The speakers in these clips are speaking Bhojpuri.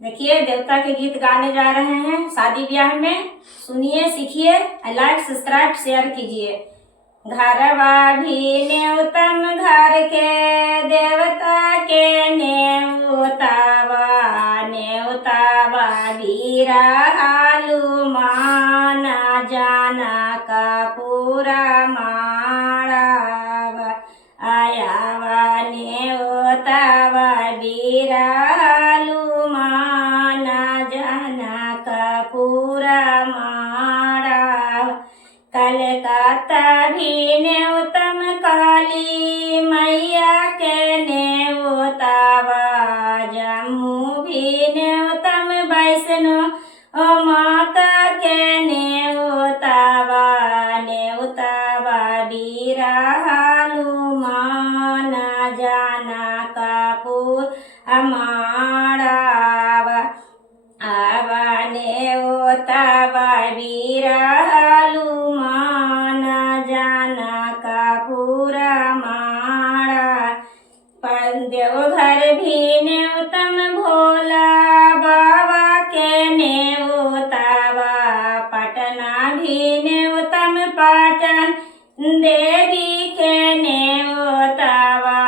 देखिए देवता के गीत गाने जा रहे हैं शादी ब्याह में। सुनिए, सीखिए, लाइक सब्सक्राइब शेयर कीजिए। घरवा भी न्योतम घर के देवता के न्योतावा न्योतावा वीरा हालू माना जाना का पूरा माड़ावा आयावा न्योतावा वीरा हालू माना जाना का पूरा माड़ावा कलकत्ता भी न्योतम काली मैया के न्योतावा जम्मू भी न्योतम वैष्णो माता के न्योतावा न्योतावा वीरा हालू माना जाना कापूर अमाड़ावा आवा न्योतावा वीरा हालू माना जाना का पूरा माड़ा देवघर भी न्योतम भोला बाबा के न्योतावा पटना भी न्योतम पाटन देवी के न्योतावा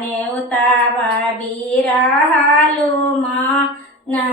न्योतावा वीरा हालू माना